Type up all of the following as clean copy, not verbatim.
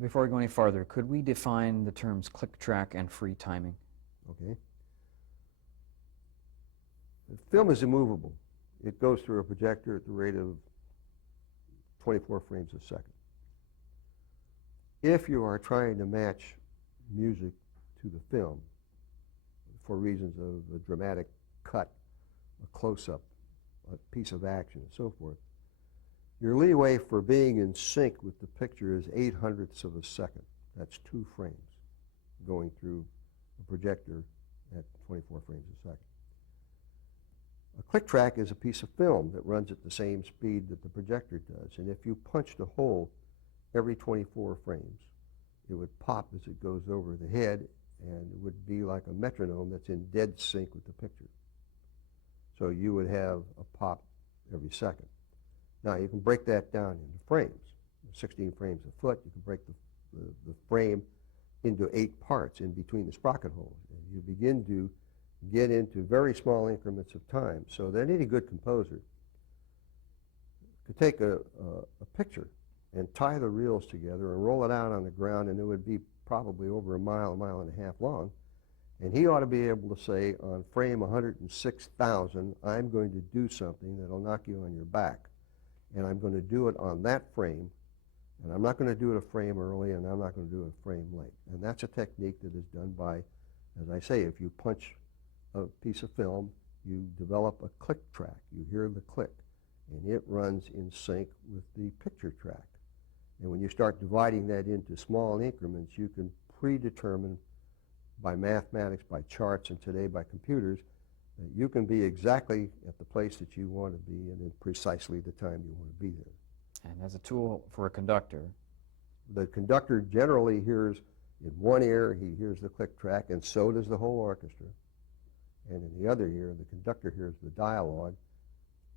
Before we go any farther, could we define the terms click track and free timing? Okay. The film is immovable. It goes through a projector at the rate of 24 frames a second. If you are trying to match music to the film for reasons of a dramatic cut, a close-up, a piece of action, and so forth, your leeway for being in sync with the picture is 0.08 of a second. That's 2 frames going through a projector at 24 frames a second. A click track is a piece of film that runs at the same speed that the projector does, and if you punched a hole every 24 frames, it would pop as it goes over the head, and it would be like a metronome that's in dead sync with the picture. So you would have a pop every second. Now you can break that down into frames. 16 frames a foot, you can break the frame into 8 parts in between the sprocket holes. And you begin to get into very small increments of time, so that any good composer could take a picture and tie the reels together and roll it out on the ground, and it would be probably over a mile and a half long. And he ought to be able to say, on frame 106,000, I'm going to do something that'll knock you on your back. And I'm going to do it on that frame, and I'm not going to do it a frame early, and I'm not going to do it a frame late. And that's a technique that is done by, as I say, if you punch a piece of film, you develop a click track. You hear the click, and it runs in sync with the picture track. And when you start dividing that into small increments, you can predetermine by mathematics, by charts, and today by computers, that you can be exactly at the place that you want to be and in precisely the time you want to be there. And as a tool for a conductor, the conductor generally hears in one ear, he hears the click track, and so does the whole orchestra. And in the other ear, the conductor hears the dialogue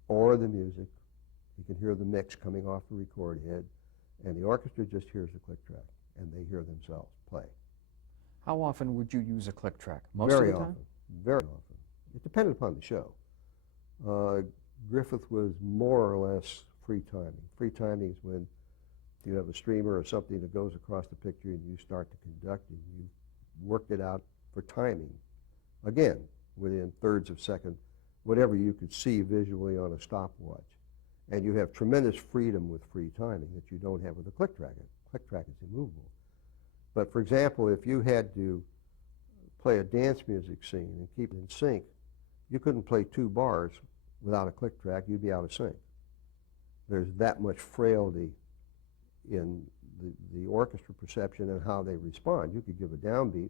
or the music. He can hear the mix coming off the record head, and the orchestra just hears the click track, and they hear themselves play. how often would you use a click track? Most Very of the time? often. Very often. It depended upon the show. Griffith was more or less free timing. Free timing is when you have a streamer or something that goes across the picture and you start to conduct and you worked it out for timing. Again, within thirds of a second, whatever you could see visually on a stopwatch. And you have tremendous freedom with free timing that you don't have with a click track. A click track is immovable. But for example, if you had to play a dance music scene and keep it in sync, you couldn't play 2 bars without a click track. You'd be out of sync. There's that much frailty in the orchestra perception and how they respond. You could give a downbeat.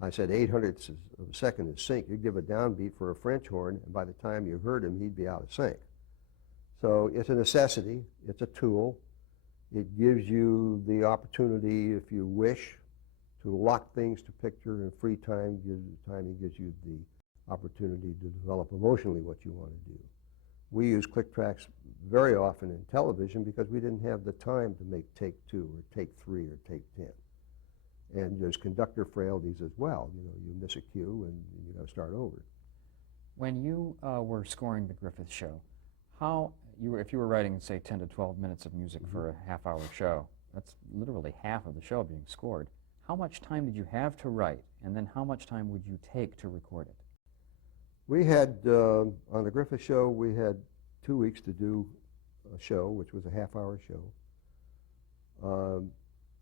I said 0.08 of a second is sync. You'd give a downbeat for a French horn, and by the time you heard him, he'd be out of sync. So it's a necessity. It's a tool. It gives you the opportunity, if you wish, to lock things to picture, and free time gives you the opportunity to develop emotionally what you want to do. We use click tracks very often in television because we didn't have the time to make take 2 or take 3 or take 10. And there's conductor frailties as well. You know, you miss a cue and you got to start over. When you were scoring the Griffith show, if you were writing, say, 10 to 12 minutes of music for a half-hour show, that's literally half of the show being scored. How much time did you have to write, and then how much time would you take to record it? We had, on the Griffith show, we had 2 weeks to do a show, which was a half-hour show.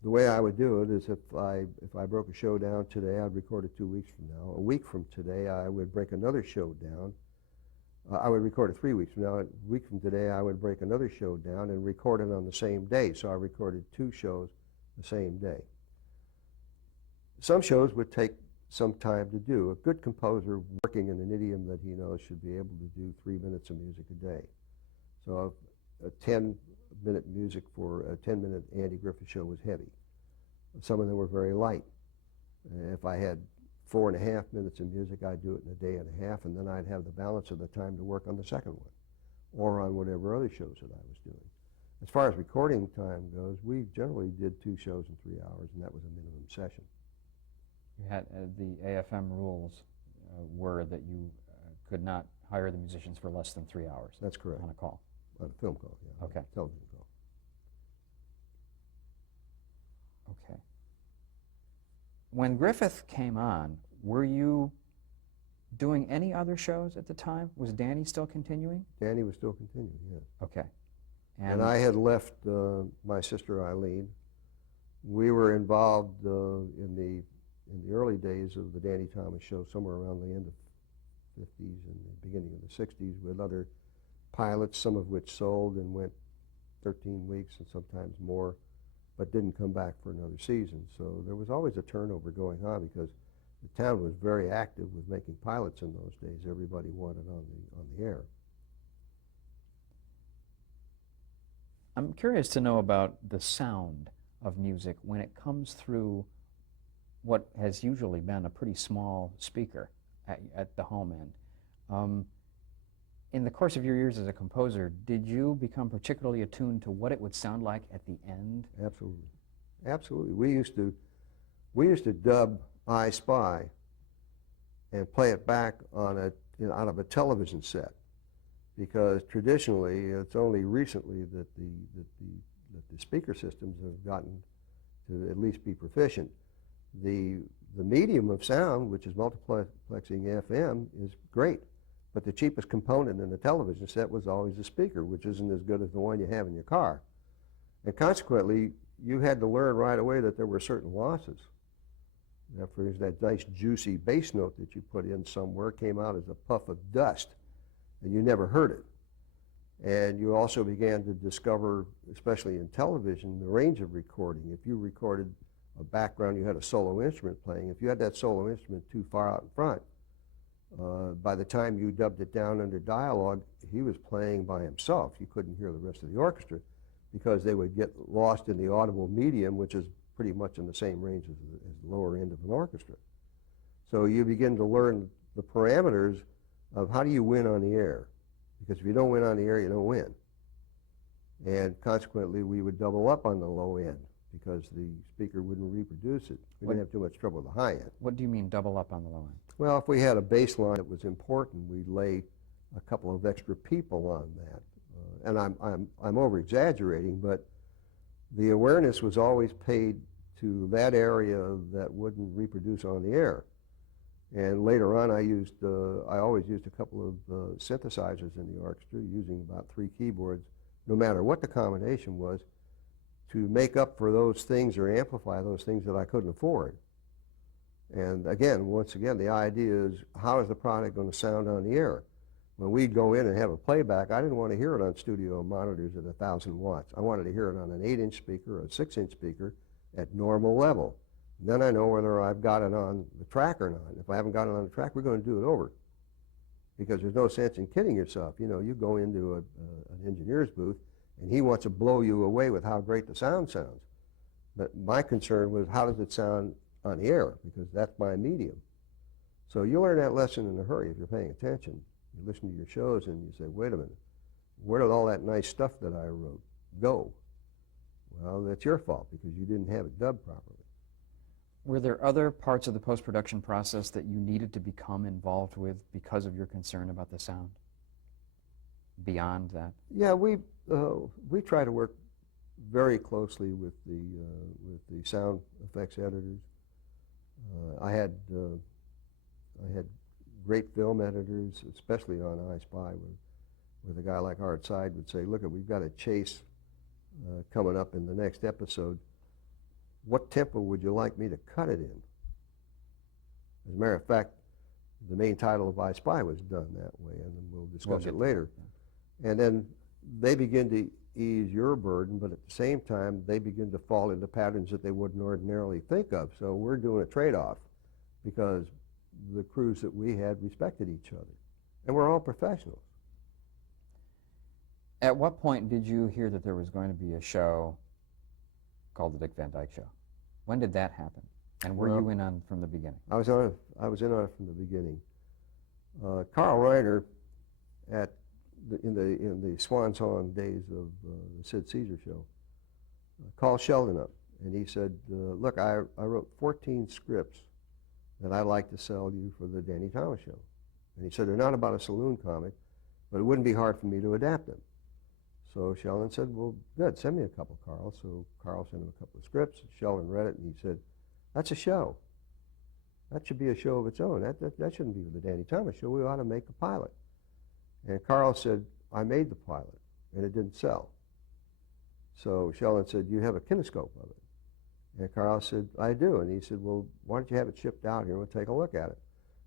The way I would do it is if I broke a show down today, I'd record it 2 weeks from now. A week from today, I would break another show down. I would record it 3 weeks from now. A week from today, I would break another show down and record it on the same day. So I recorded 2 shows the same day. Some shows would take some time to do. A good composer working in an idiom that he knows should be able to do 3 minutes of music a day. So a 10-minute music for a 10-minute Andy Griffith show was heavy. Some of them were very light. If I had 4.5 minutes of music, I'd do it in a day and a half, and then I'd have the balance of the time to work on the second one, or on whatever other shows that I was doing. As far as recording time goes, we generally did 2 shows in 3 hours, and that was a minimum session. You had the AFM rules were that you could not hire the musicians for less than 3 hours. That's correct. On a call. On a film call, yeah. Okay. Television call. Okay. When Griffith came on, were you doing any other shows at the time? Was Danny still continuing? Danny was still continuing, yes. Okay. And I had left my sister Eileen. We were involved in the early days of the Danny Thomas show, somewhere around the end of the 50s and the beginning of the 60s, with other pilots, some of which sold and went 13 weeks and sometimes more, but didn't come back for another season. So there was always a turnover going on because the town was very active with making pilots in those days. Everybody wanted on the air. I'm curious to know about the sound of music when it comes through what has usually been a pretty small speaker at the home end. In the course of your years as a composer, did you become particularly attuned to what it would sound like at the end? Absolutely. Absolutely. We used to dub I Spy and play it back on out of a television set, because traditionally it's only recently that the speaker systems have gotten to at least be proficient. The medium of sound, which is multiplexing FM, is great, but the cheapest component in the television set was always the speaker, which isn't as good as the one you have in your car. And consequently, you had to learn right away that there were certain losses. Now, for instance, that nice juicy bass note that you put in somewhere came out as a puff of dust, and you never heard it. And you also began to discover, especially in television, the range of recording. If you recorded a background, you had a solo instrument playing. If you had that solo instrument too far out in front, by the time you dubbed it down under dialogue, he was playing by himself. You couldn't hear the rest of the orchestra because they would get lost in the audible medium, which is pretty much in the same range as the lower end of an orchestra. So you begin to learn the parameters of how do you win on the air. Because if you don't win on the air, you don't win. And consequently, we would double up on the low end because the speaker wouldn't reproduce it. We didn't have too much trouble with the high end. What do you mean double up on the low end? Well, if we had a bass line that was important, we'd lay a couple of extra people on that. And I'm over-exaggerating, but the awareness was always paid to that area that wouldn't reproduce on the air. And later on, I always used a couple of synthesizers in the orchestra, using about 3 keyboards, no matter what the combination was, to make up for those things or amplify those things that I couldn't afford. And again, once again, the idea is, how is the product going to sound on the air? When we'd go in and have a playback, I didn't want to hear it on studio monitors at 1,000 watts. I wanted to hear it on an 8-inch speaker or a 6-inch speaker at normal level. Then I know whether I've got it on the track or not. If I haven't got it on the track, we're going to do it over. Because there's no sense in kidding yourself. You know, you go into an engineer's booth, and he wants to blow you away with how great the sound sounds. But my concern was, how does it sound on the air? Because that's my medium. So you learn that lesson in a hurry if you're paying attention. You listen to your shows and you say, wait a minute, where did all that nice stuff that I wrote go? Well, that's your fault because you didn't have it dubbed properly. Were there other parts of the post-production process that you needed to become involved with because of your concern about the sound? Beyond that? Yeah, we try to work very closely with the sound effects editors. I had great film editors, especially on I Spy, with a guy like Art Side would say, look, we've got a chase coming up in the next episode. What tempo would you like me to cut it in? As a matter of fact, the main title of I Spy was done that way, and then we'll discuss it later. And then they begin to ease your burden, but at the same time, they begin to fall into patterns that they wouldn't ordinarily think of. So we're doing a trade-off because the crews that we had respected each other. And we're all professionals. At what point did you hear that there was going to be a show called The Dick Van Dyke Show? When did that happen? And were you in on from the beginning? I was in on it from the beginning. Carl Reiner, in the swan song days of the Sid Caesar show, called Sheldon up, and he said, look, I wrote 14 scripts that I'd like to sell you for the Danny Thomas show. And he said, they're not about a saloon comic, but it wouldn't be hard for me to adapt them. So Sheldon said, well, good, send me a couple, Carl. So Carl sent him a couple of scripts. Sheldon read it, and he said, that's a show. That should be a show of its own. That shouldn't be the Danny Thomas show. We ought to make a pilot. And Carl said, I made the pilot, and it didn't sell. So Sheldon said, you have a kinescope of it? And Carl said, I do. And he said, well, why don't you have it shipped out here and we'll take a look at it.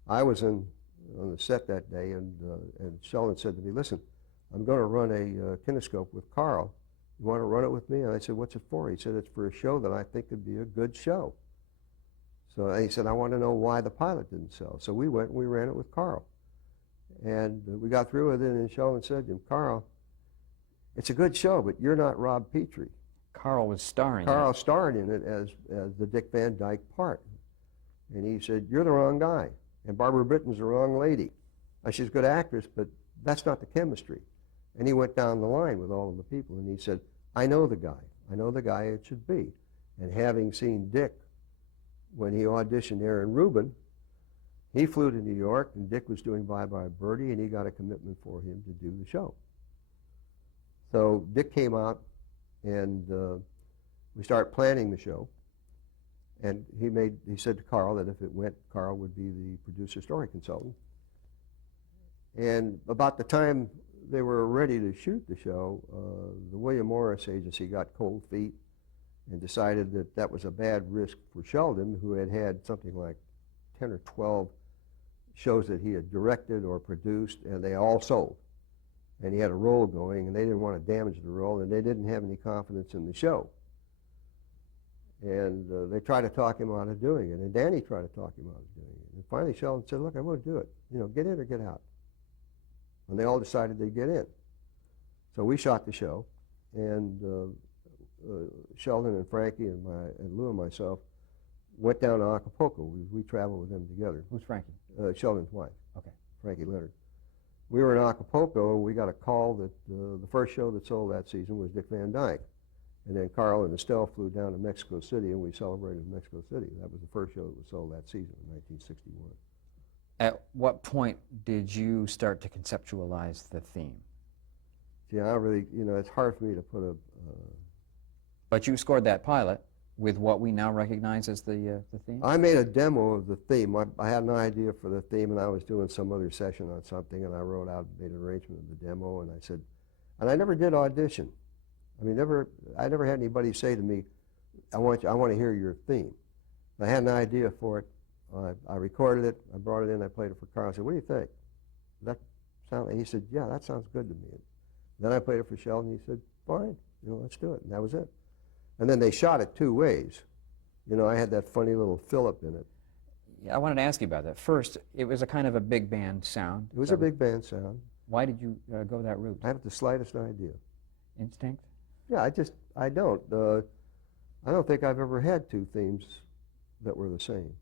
I was on the set that day, and Sheldon said to me, listen, I'm going to run a kinescope with Carl. You want to run it with me? And I said, what's it for? He said, it's for a show that I think would be a good show. So he said, I want to know why the pilot didn't sell. So we went and we ran it with Carl. And we got through with it, and Sheldon said to him, Carl, it's a good show, but you're not Rob Petrie. Carl was starring Carl starred in it as the Dick Van Dyke part. And he said, you're the wrong guy, and Barbara Britton's the wrong lady. She's a good actress, but that's not the chemistry. And he went down the line with all of the people, and he said, I know the guy. I know the guy it should be. And having seen Dick when he auditioned Aaron Rubin, he flew to New York, and Dick was doing Bye Bye Birdie, and he got a commitment for him to do the show. So Dick came out, and we started planning the show. And he said to Carl that if it went, Carl would be the producer story consultant. And about the time they were ready to shoot the show, the William Morris agency got cold feet and decided that that was a bad risk for Sheldon, who had had something like 10 or 12 shows that he had directed or produced, and they all sold. And he had a role going, and they didn't want to damage the role, and they didn't have any confidence in the show. And they tried to talk him out of doing it, and Danny tried to talk him out of doing it. And finally Sheldon said, look, I won't do it. You know, get in or get out. And they all decided they'd get in. So we shot the show, and Sheldon and Frankie and Lou and myself went down to Acapulco. We traveled with them together. Who's Frankie? Sheldon's wife. Okay. Frankie Leonard. We were in Acapulco, and we got a call that the first show that sold that season was Dick Van Dyke. And then Carl and Estelle flew down to Mexico City, and we celebrated in Mexico City. That was the first show that was sold that season in 1961. At what point did you start to conceptualize the theme? Yeah, I really, you know, it's hard for me to put a... But you scored that pilot with what we now recognize as the theme? I made a demo of the theme. I had an idea for the theme, and I was doing some other session on something, and I wrote out, made an arrangement of the demo, and I said, and I never did audition. I mean, I never had anybody say to me, I want to hear your theme. I had an idea for it. I recorded it. I brought it in. I played it for Carl. I said, what do you think? That sound? And he said, yeah, that sounds good to me. Then I played it for Sheldon. He said, fine, you know, let's do it. And that was it. And then they shot it 2 ways. You know, I had that funny little Phillip in it. Yeah, I wanted to ask you about that. First, it was a kind of a big band sound. It was a big band sound. Why did you go that route? I haven't the slightest idea. Instinct? Yeah, I don't. I don't think I've ever had 2 themes that were the same.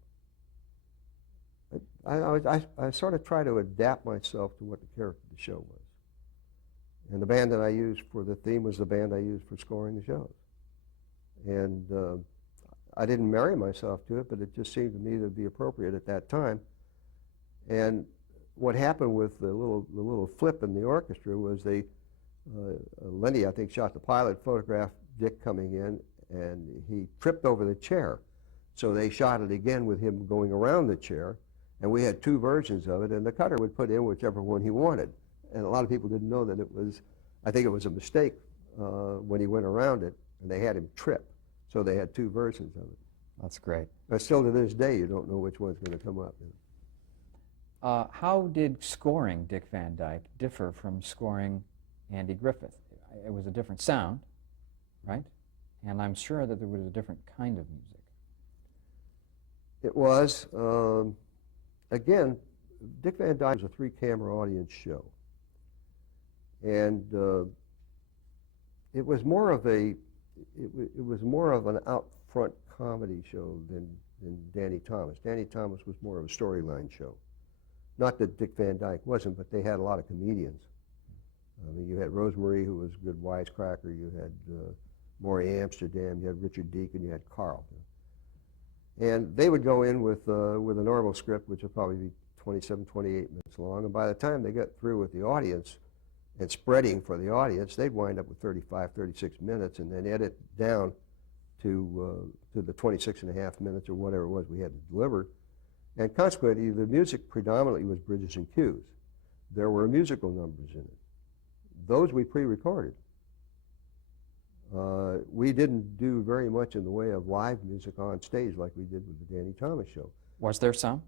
I sort of try to adapt myself to what the character of the show was. And the band that I used for the theme was the band I used for scoring the shows. And I didn't marry myself to it, but it just seemed to me to be appropriate at that time. And what happened with the little flip in the orchestra was Lenny, I think, shot the pilot, photographed Dick coming in, and he tripped over the chair. So they shot it again with him going around the chair, and we had 2 versions of it, and the cutter would put in whichever one he wanted. And a lot of people didn't know that it was, I think it was a mistake when he went around it, and they had him trip. So they had 2 versions of it. That's great. But still to this day, you don't know which one's going to come up. How did scoring Dick Van Dyke differ from scoring Andy Griffith? It was a different sound, right? And I'm sure that there was a different kind of music. It was. Again, Dick Van Dyke was a 3-camera audience show. And it was more of an out front comedy show than Danny Thomas. Danny Thomas was more of a storyline show. Not that Dick Van Dyke wasn't, but they had a lot of comedians. I mean, you had Rosemary, who was a good wisecracker. You had Maury Amsterdam. You had Richard Deacon. You had Carl. And they would go in with a normal script, which would probably be 27, 28 minutes long. And by the time they got through with the audience and spreading for the audience, they'd wind up with 35, 36 minutes, and then edit down to the 26 and a half minutes or whatever it was we had to deliver. And consequently, the music predominantly was bridges and cues. There were musical numbers in it. Those we pre-recorded. We didn't do very much in the way of live music on stage like we did with the Danny Thomas show. Was there some?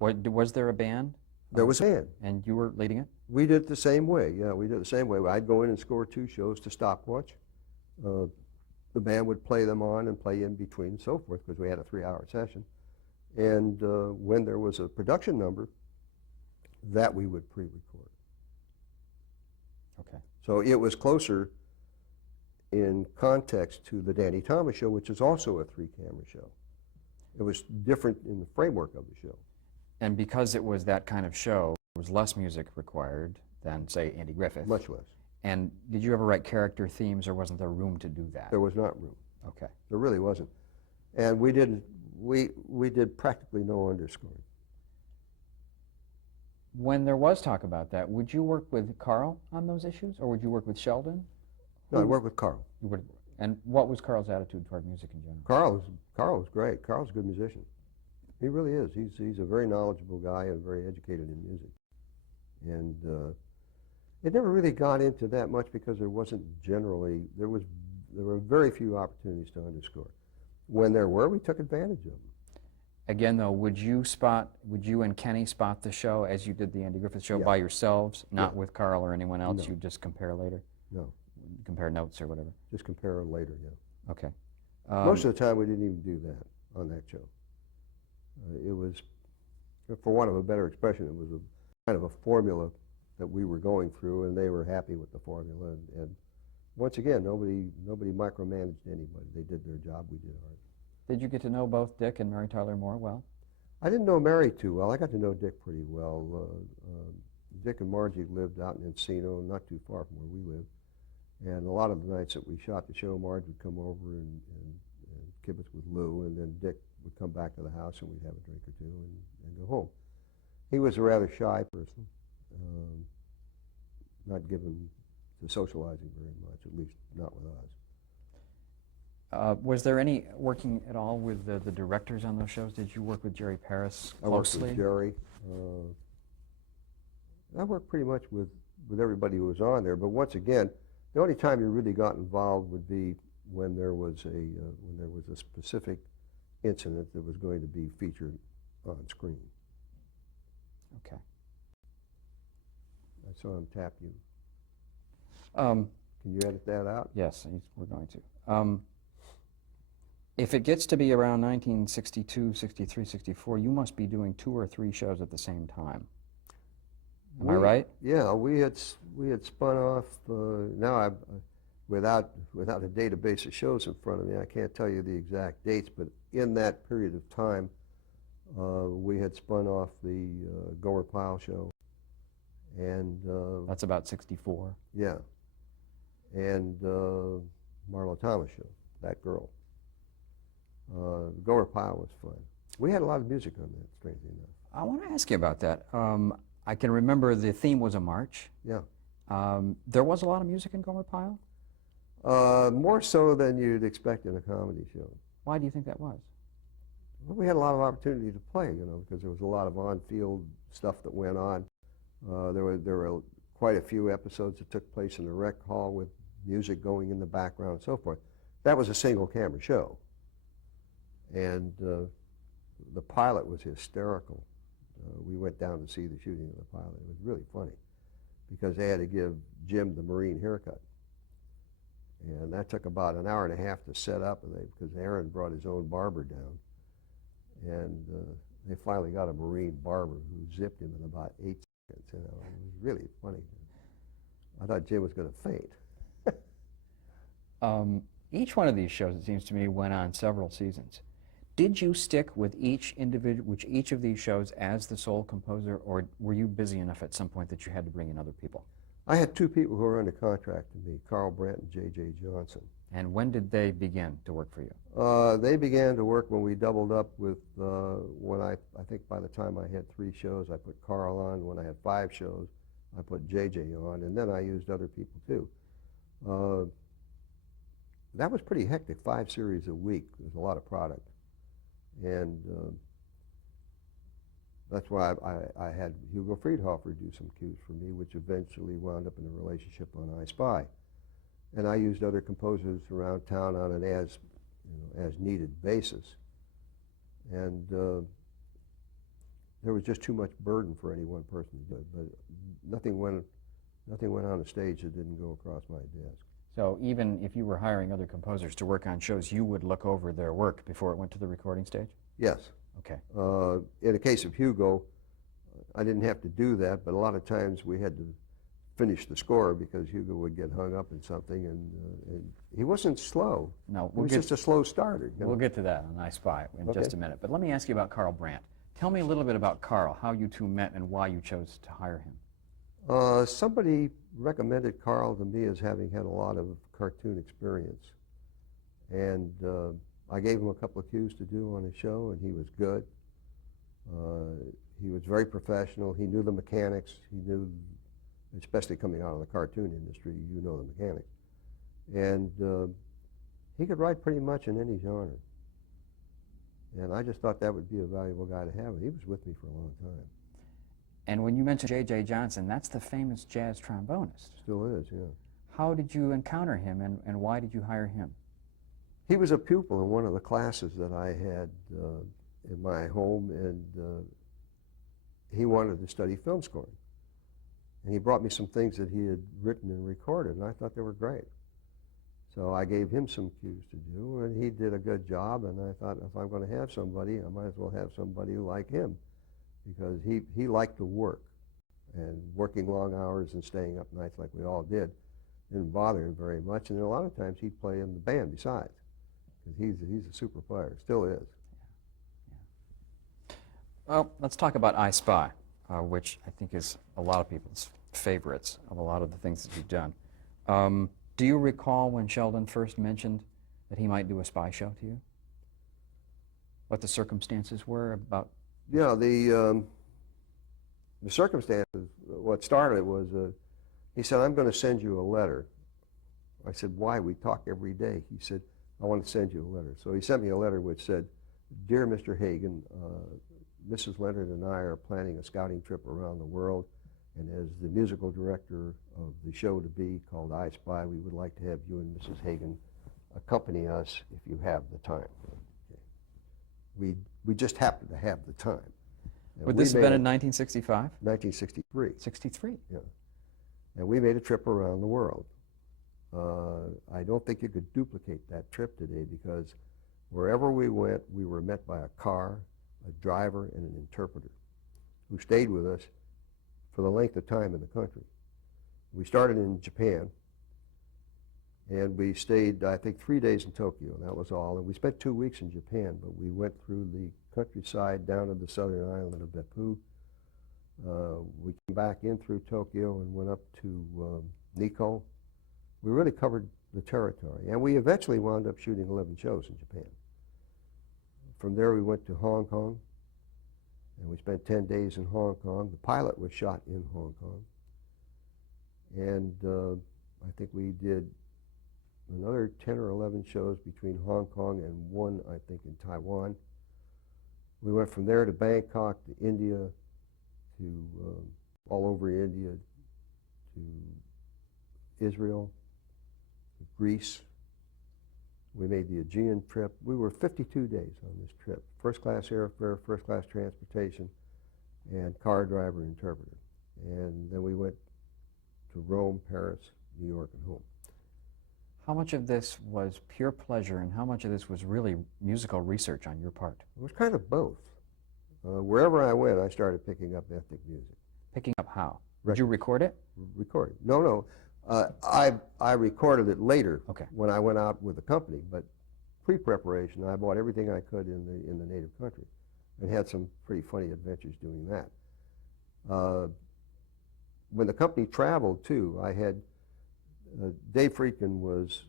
Was there a band? There was a band. And you were leading it? We did it the same way. Yeah, we did it the same way. I'd go in and score 2 shows to stopwatch. The band would play them on and play in between and so forth because we had a 3-hour session. And when there was a production number, that we would pre-record. Okay. So it was closer in context to the Danny Thomas show, which is also a 3-camera show. It was different in the framework of the show. And because it was that kind of show, there was less music required than, say, Andy Griffith. Much less. And did you ever write character themes, or wasn't there room to do that? There was not room. Okay. There really wasn't. And we did practically no underscoring. When there was talk about that, would you work with Carl on those issues, or would you work with Sheldon? No, I worked with Carl. You would, and what was Carl's attitude toward music in general? Carl was great. Carl's a good musician. He really is. He's a very knowledgeable guy and very educated in music. And it never really got into that much because there wasn't generally, there were very few opportunities to underscore. When there were, we took advantage of them. Again, though, would you and Kenny spot the show as you did the Andy Griffith show by yourselves, not with Carl or anyone else? No. You'd just compare later? No. Compare notes or whatever? Just compare later, yeah. Okay. Most of the time we didn't even do that on that show. It was, for want of a better expression, it was a kind of a formula that we were going through, and they were happy with the formula. And once again, nobody micromanaged anybody. They did their job, we did ours. Did you get to know both Dick and Mary Tyler Moore well? I didn't know Mary too well. I got to know Dick pretty well. Dick and Margie lived out in Encino, not too far from where we lived. And a lot of the nights that we shot the show, Marge would come over and kibitz with Lou, and then Dick would come back to the house and we'd have a drink or two and go home. He was a rather shy person, not given to socializing very much, at least not with us. Was there any working at all with the directors on those shows? Did you work with Jerry Paris closely? I worked with Jerry. I worked pretty much with everybody who was on there, but once again, the only time you really got involved would be when there was a specific incident that was going to be featured on screen. Okay. I saw him tap you. Can you edit that out? Yes, we're going to. If it gets to be around 1962, 63, 64, you must be doing 2 or 3 shows at the same time. Am I right? Yeah, we had spun off. Now, without a database of shows in front of me, I can't tell you the exact dates. But in that period of time, we had spun off the Gomer Pyle show, and that's about 64. Yeah, and Marlo Thomas show, That Girl. Gomer Pyle was fun. We had a lot of music on that, strangely enough. I want to ask you about that. I can remember the theme was a march. Yeah. There was a lot of music in Gomer Pyle? More so than you'd expect in a comedy show. Why do you think that was? Well, we had a lot of opportunity to play, because there was a lot of on-field stuff that went on. There were quite a few episodes that took place in the rec hall with music going in the background and so forth. That was a single-camera show. And the pilot was hysterical. We went down to see the shooting of the pilot. It was really funny because they had to give Jim the Marine haircut. And that took about an hour and a half to set up because Aaron brought his own barber down. And they finally got a Marine barber who zipped him in about 8 seconds. It was really funny. I thought Jim was going to faint. Each one of these shows, it seems to me, went on several seasons. Did you stick with each of these shows as the sole composer, or were you busy enough at some point that you had to bring in other people? I had 2 people who were under contract to me, Carl Brandt and J.J. Johnson. And when did they begin to work for you? They began to work when we doubled up with, when I think by the time I had 3 shows, I put Carl on. When I had 5 shows, I put J.J. on, and then I used other people too. That was pretty hectic, 5 series a week. There's a lot of product. And That's why I had Hugo Friedhofer do some cues for me, which eventually wound up in a relationship on I Spy. And I used other composers around town on an as needed basis. And there was just too much burden for any one person to do it. But nothing went on the stage that didn't go across my desk. So even if you were hiring other composers to work on shows, you would look over their work before it went to the recording stage? Yes. Okay. In the case of Hugo, I didn't have to do that, but a lot of times we had to finish the score because Hugo would get hung up in something, and he wasn't slow. No, he was just a slow starter. We'll get to that on I Spy in just a minute. But let me ask you about Carl Brandt. Tell me a little bit about Carl, how you two met and why you chose to hire him. Somebody recommended Carl to me as having had a lot of cartoon experience, and I gave him a couple of cues to do on his show, and he was good. He was very professional. He knew the mechanics. He knew, especially coming out of the cartoon industry, you know the mechanics. And he could write pretty much in any genre. And I just thought that would be a valuable guy to have. And he was with me for a long time. And when you mentioned J.J. Johnson, that's the famous jazz trombonist. Still is, yeah. How did you encounter him, and why did you hire him? He was a pupil in one of the classes that I had in my home, and he wanted to study film scoring. And he brought me some things that he had written and recorded, and I thought they were great. So I gave him some cues to do, and he did a good job, and I thought, if I'm going to have somebody, I might as well have somebody like him, because he liked to work, and working long hours and staying up nights like we all did didn't bother him very much, and a lot of times he'd play in the band besides, because he's a super player, still is. Yeah. Well, let's talk about I Spy, which I think is a lot of people's favorites of a lot of the things that you've done. Do you recall when Sheldon first mentioned that he might do a spy show to you? What the circumstances were about? Yeah, the circumstances, what started was, he said, I'm going to send you a letter. I said, why? We talk every day. He said, I want to send you a letter. So he sent me a letter which said, Dear Mr. Hagen, Mrs. Leonard and I are planning a scouting trip around the world, and as the musical director of the show to be called I Spy, we would like to have you and Mrs. Hagen accompany us if you have the time. Okay. We just happened to have the time. And would this have been in 1965? 1963. 63? Yeah. And we made a trip around the world. I don't think you could duplicate that trip today, because wherever we went, we were met by a car, a driver, and an interpreter who stayed with us for the length of time in the country. We started in Japan, and we stayed, I think, 3 days in Tokyo, and that was all. And we spent 2 weeks in Japan, but we went through the countryside down to the southern island of Beppu. We came back in through Tokyo and went up to Nikko. We really covered the territory, and we eventually wound up shooting 11 shows in Japan. From there we went to Hong Kong, and we spent 10 days in Hong Kong. The pilot was shot in Hong Kong, and I think we did another 10 or 11 shows between Hong Kong and one, I think, in Taiwan. We went from there to Bangkok, to India, to all over India, to Israel, to Greece. We made the Aegean trip. We were 52 days on this trip. First-class airfare, first-class transportation, and car driver interpreter. And then we went to Rome, Paris, New York, and home. How much of this was pure pleasure, and how much of this was really musical research on your part? It was kind of both. Wherever I went, I started picking up ethnic music. Picking up how? Did you record it? Recorded. No. I recorded it later when I went out with the company, but pre-preparation, I bought everything I could in the native country, and had some pretty funny adventures doing that. When the company traveled, too, I had Dave Friedkin was,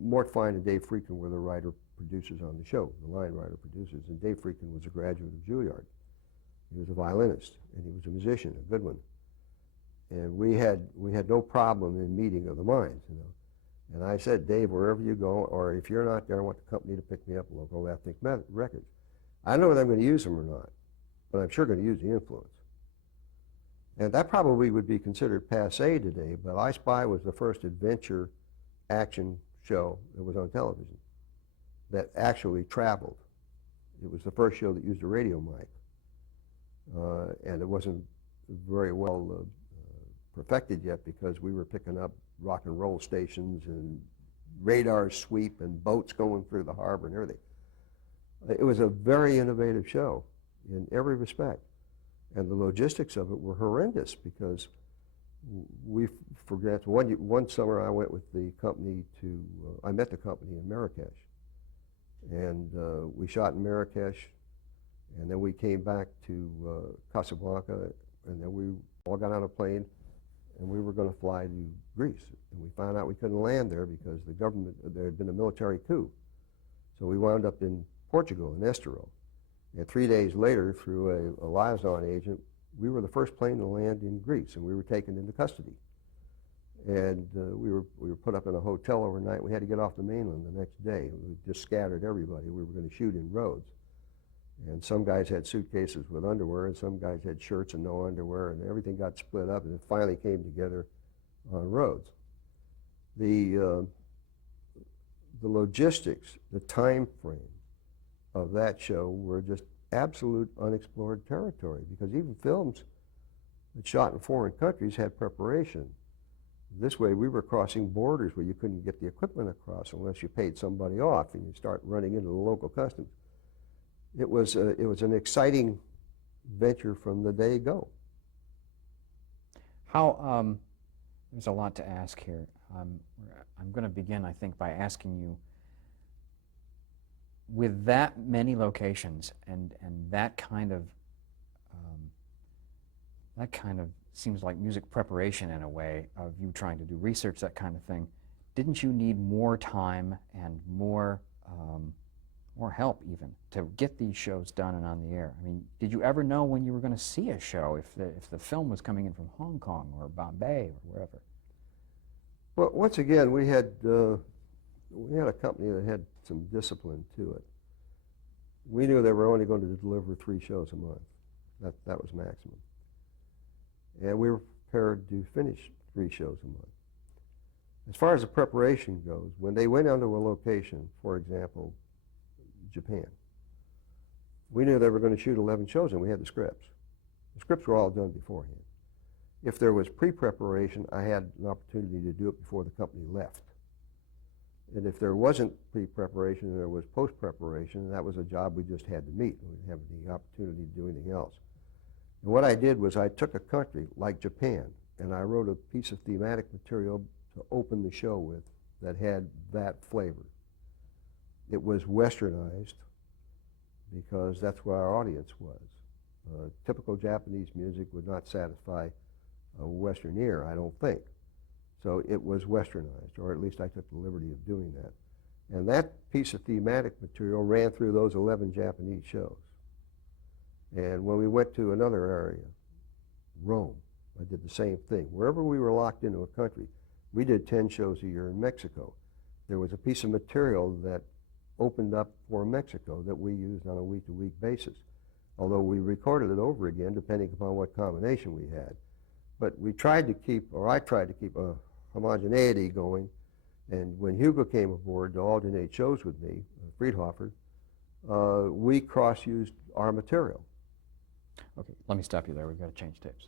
Mort Fine and Dave Friedkin were the writer-producers on the show, the line writer-producers, and Dave Friedkin was a graduate of Juilliard. He was a violinist, and he was a musician, a good one. And we had no problem in meeting of the minds, you know. And I said, Dave, wherever you go, or if you're not there, I want the company to pick me up, Local Ethnic Records. I don't know whether I'm going to use them or not, but I'm sure going to use the influence. And that probably would be considered passé today, but I Spy was the first adventure action show that was on television that actually traveled. It was the first show that used a radio mic, and it wasn't very well perfected yet because we were picking up rock and roll stations and radar sweep and boats going through the harbor and everything. It was a very innovative show in every respect, and the logistics of it were horrendous because we, for example, one summer I went with the company to, I met the company in Marrakesh, and we shot in Marrakesh, and then we came back to Casablanca, and then we all got on a plane, and we were going to fly to Greece. And we found out we couldn't land there because the government, there had been a military coup. So we wound up in Portugal, in Estoril. And 3 days later, through a liaison agent, we were the first plane to land in Greece, and we were taken into custody. And we were put up in a hotel overnight. We had to get off the mainland the next day. We just scattered everybody. We were going to shoot in Rhodes. And some guys had suitcases with underwear, and some guys had shirts and no underwear, and everything got split up, and it finally came together on Rhodes. The logistics, the time frame of that show were just absolute unexplored territory, because even films that shot in foreign countries had preparation. This way we were crossing borders where you couldn't get the equipment across unless you paid somebody off and you start running into the local customs. It was an exciting venture from the day go. How, there's a lot to ask here. I'm going to begin, I think, by asking you, with that many locations and that kind of seems like music preparation in a way of you trying to do research, that kind of thing, didn't you need more time and more help even to get these shows done and on the air? I mean, did you ever know when you were going to see a show, if the film was coming in from Hong Kong or Bombay or wherever? Well, once again, we had a company that had some discipline to it. We knew they were only going to deliver 3 shows a month. That was maximum. And we were prepared to finish 3 shows a month. As far as the preparation goes, when they went onto a location, for example, Japan, we knew they were going to shoot 11 shows, and we had the scripts. The scripts were all done beforehand. If there was pre-preparation, I had an opportunity to do it before the company left. And if there wasn't pre-preparation and there was post-preparation, that was a job we just had to meet. We didn't have the opportunity to do anything else. And what I did was I took a country like Japan, and I wrote a piece of thematic material to open the show with that had that flavor. It was westernized because that's where our audience was. Typical Japanese music would not satisfy a Western ear, I don't think. So it was westernized, or at least I took the liberty of doing that. And that piece of thematic material ran through those 11 Japanese shows. And when we went to another area, Rome, I did the same thing. Wherever we were locked into a country, we did 10 shows a year in Mexico. There was a piece of material that opened up for Mexico that we used on a week-to-week basis, although we recorded it over again depending upon what combination we had. But we tried to keep, or I tried to keep, a homogeneity going. And when Hugo came aboard to alternate shows with me, Friedhofer, we cross-used our material. Okay, let me stop you there. We've got to change tapes.